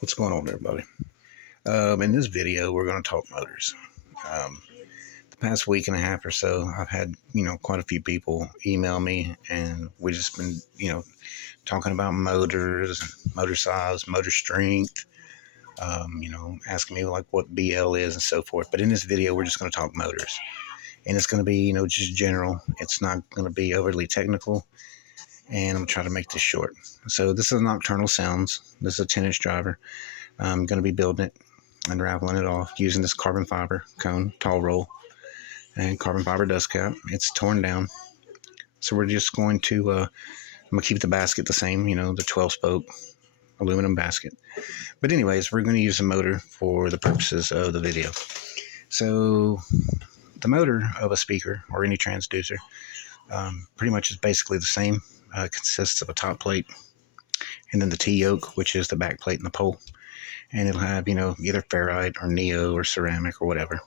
What's going on, everybody? In this video, we're going to talk motors. Um, the past week and a half or so, I've had quite a few people email me, and we just been talking about motors, motor size, motor strength. Asking me like what BL is and so forth. But in this video, we're just going to talk motors, and it's going to be just general. It's not going to be overly technical, and I'm going to try to make this short. So this is Nocturnal Sounds. This is a 10-inch driver. I'm going to be building it, unraveling it off using this carbon fiber cone, tall roll, and carbon fiber dust cap. It's torn down. So we're just going to, I'm going to keep the basket the same, the 12 spoke aluminum basket. But anyways, we're going to use a motor for the purposes of the video. So the motor of a speaker or any transducer pretty much is basically the same. Consists of a top plate and then the T-yoke, which is the back plate and the pole. And it'll have, either ferrite or neo or ceramic or whatever.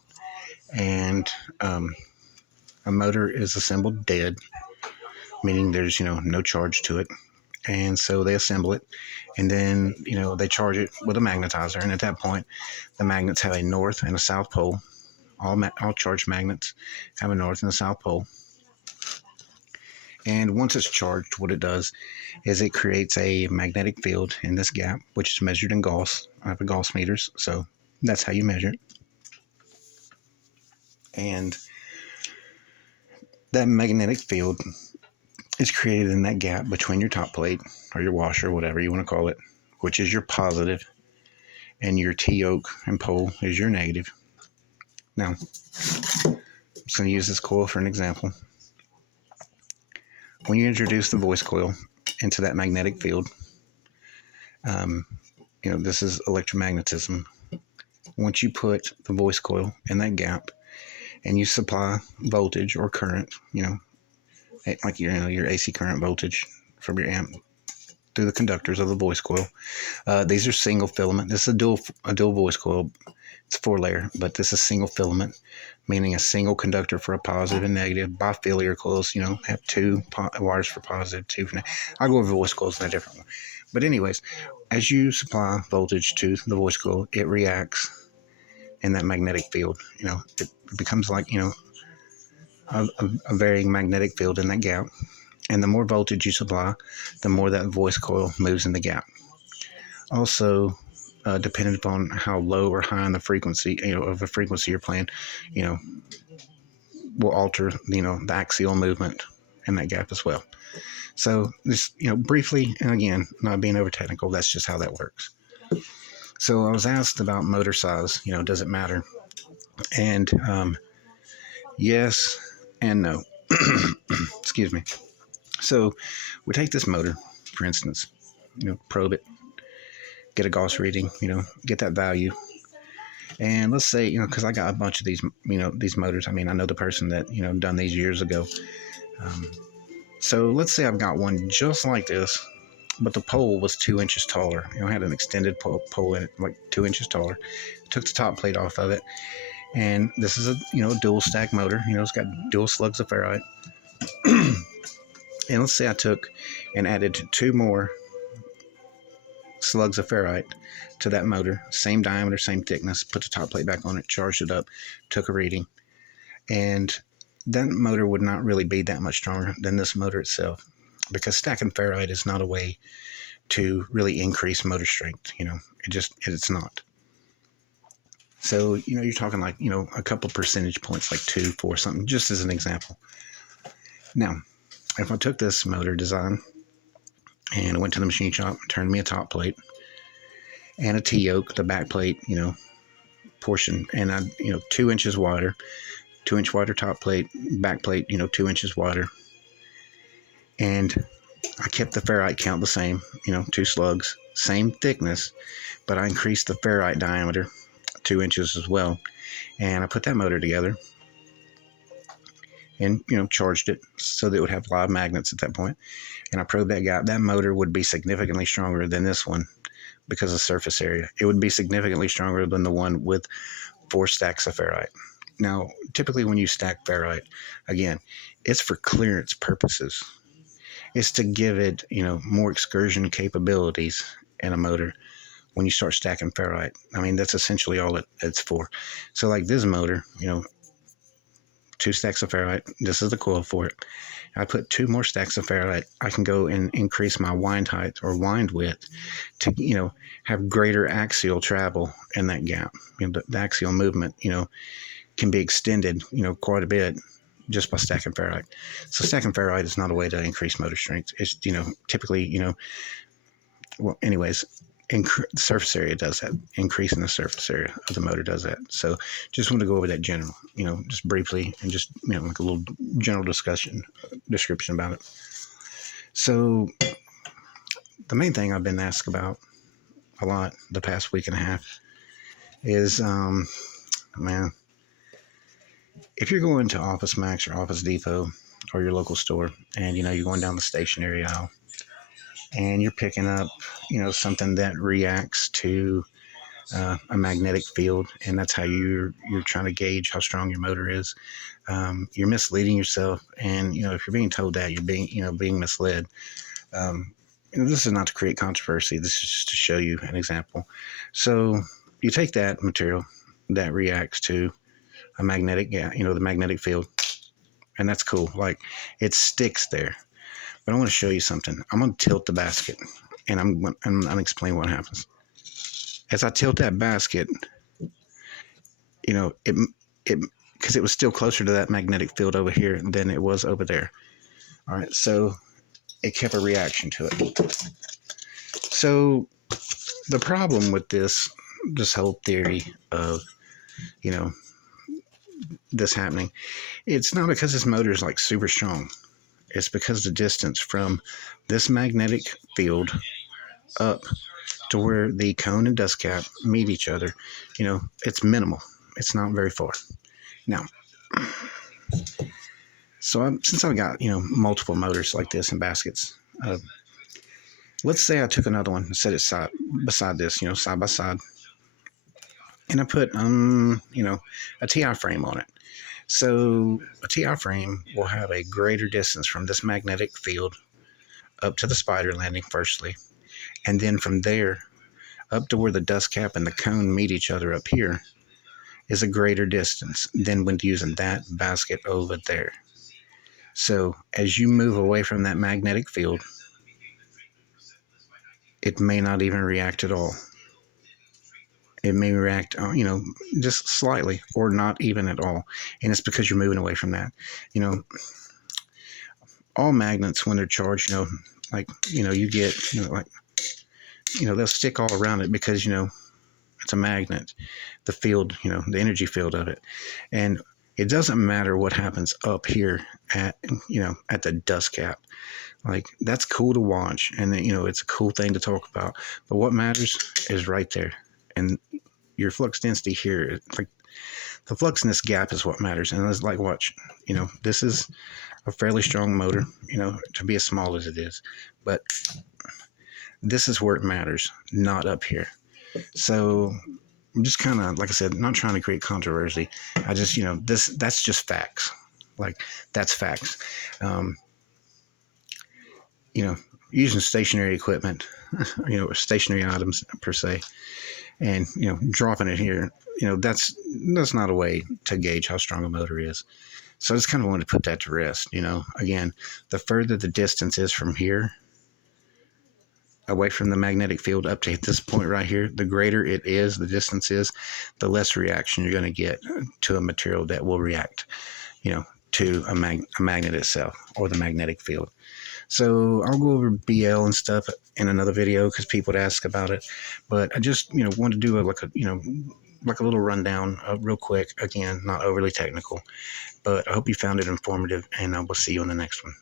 And a motor is assembled dead, meaning there's, no charge to it. And so they assemble it, and then, they charge it with a magnetizer. And at that point, the magnets have a north and a south pole. All charged magnets have a north and a south pole. And once it's charged, what it does is it creates a magnetic field in this gap, which is measured in Gauss. I have a Gauss meters, so that's how you measure it. And that magnetic field is created in that gap between your top plate or your washer, whatever you want to call it, which is your positive, and your T-yoke and pole is your negative. Now, I'm just going to use this coil for an example. When you introduce the voice coil into that magnetic field, this is electromagnetism. Once you put the voice coil in that gap and you supply voltage or current, like your AC current voltage from your amp through the conductors of the voice coil. These are single filament. This is a dual voice coil. It's 4-layer, but this is single filament, meaning a single conductor for a positive and negative. Bifilar coils, have two wires for positive, two for negative. I'll go over voice coils in a different one. But anyways, as you supply voltage to the voice coil, it reacts in that magnetic field. It becomes like, a varying magnetic field in that gap. And the more voltage you supply, the more that voice coil moves in the gap. Also, depending upon how low or high in the frequency, of the frequency you're playing, will alter, the axial movement in that gap as well. So just, briefly, and again, not being over technical, that's just how that works. So I was asked about motor size, does it matter? And yes and no. Excuse me. So we take this motor, for instance, probe it, get a Gauss reading, get that value. And let's say, because I got a bunch of these, these motors. I mean, I know the person that, done these years ago. So let's say I've got one just like this, but the pole was 2 inches taller. I had an extended pole in it, like 2 inches taller. Took the top plate off of it. And this is a, dual stack motor. It's got dual slugs of ferrite. And let's say I took and added 2 more slugs of ferrite to that motor, same diameter, same thickness, put the top plate back on it, charged it up, took a reading, and that motor would not really be that much stronger than this motor itself, because stacking ferrite is not a way to really increase motor strength. It's not. So, you're talking like, a couple percentage points, like 2, 4, something, just as an example. Now, if I took this motor design and I went to the machine shop, turned me a top plate and a T-yoke, the back plate, portion, and I, 2 inches wider, 2-inch wider top plate, back plate, 2 inches wider. And I kept the ferrite count the same, 2 slugs, same thickness, but I increased the ferrite diameter 2 inches as well. And I put that motor together and, charged it so that it would have live magnets at that point. And I probed that gap. That motor would be significantly stronger than this one because of surface area. It would be significantly stronger than the one with 4 stacks of ferrite. Now, typically when you stack ferrite, again, it's for clearance purposes. It's to give it, more excursion capabilities in a motor when you start stacking ferrite. I mean, that's essentially all it's for. So like this motor, 2 stacks of ferrite. This is the coil for it. I put 2 more stacks of ferrite. I can go and increase my wind height or wind width to, have greater axial travel in that gap. The axial movement, can be extended, quite a bit just by stacking ferrite. So stacking ferrite is not a way to increase motor strength. It's, typically, well, anyways, the surface area does that. Increasing the surface area of the motor does that. So just want to go over that general, just briefly, and just, like a little general description about it. So the main thing I've been asked about a lot the past week and a half is, man, if you're going to Office Max or Office Depot or your local store, and, you're going down the stationery aisle, and you're picking up, something that reacts to a magnetic field, and that's how you're trying to gauge how strong your motor is. You're misleading yourself, and if you're being told that, you're being misled. This is not to create controversy. This is just to show you an example. So you take that material that reacts to a magnetic, the magnetic field, and that's cool. Like, it sticks there. But I want to show you something. I'm going to tilt the basket, and I'm going to explain what happens. As I tilt that basket, it because it was still closer to that magnetic field over here than it was over there. All right, so it kept a reaction to it. So the problem with this whole theory of, this happening, it's not because this motor is like super strong. It's because the distance from this magnetic field up to where the cone and dust cap meet each other, it's minimal. It's not very far. Now, so since I've got, multiple motors like this in baskets, let's say I took another one and set it beside this, side by side, and I put, a TI frame on it. So a TI frame will have a greater distance from this magnetic field up to the spider landing, firstly, and then from there up to where the dust cap and the cone meet each other up here is a greater distance than when using that basket over there. So as you move away from that magnetic field, it may not even react at all. It may react, just slightly, or not even at all. And it's because you're moving away from that. All magnets, when they're charged, you get, they'll stick all around it because, it's a magnet, the field, the energy field of it. And it doesn't matter what happens up here at the dust cap. Like, that's cool to watch, and it's a cool thing to talk about. But what matters is right there. And your flux density here, like the flux in this gap is what matters. And it's like, watch, this is a fairly strong motor, to be as small as it is. But this is where it matters, not up here. So I'm just kind of, like I said, not trying to create controversy. I just, that's just facts. Like, that's facts. Using stationary equipment, stationary items per se, and, dropping it here, that's not a way to gauge how strong a motor is. So I just kind of wanted to put that to rest. Again, the further the distance is from here, away from the magnetic field up to this point right here, the greater it is, the distance is, the less reaction you're going to get to a material that will react, to a magnet itself or the magnetic field. So I'll go over BL and stuff in another video because people would ask about it. But I just, want to do a little rundown real quick. Again, not overly technical, but I hope you found it informative, and I will see you on the next one.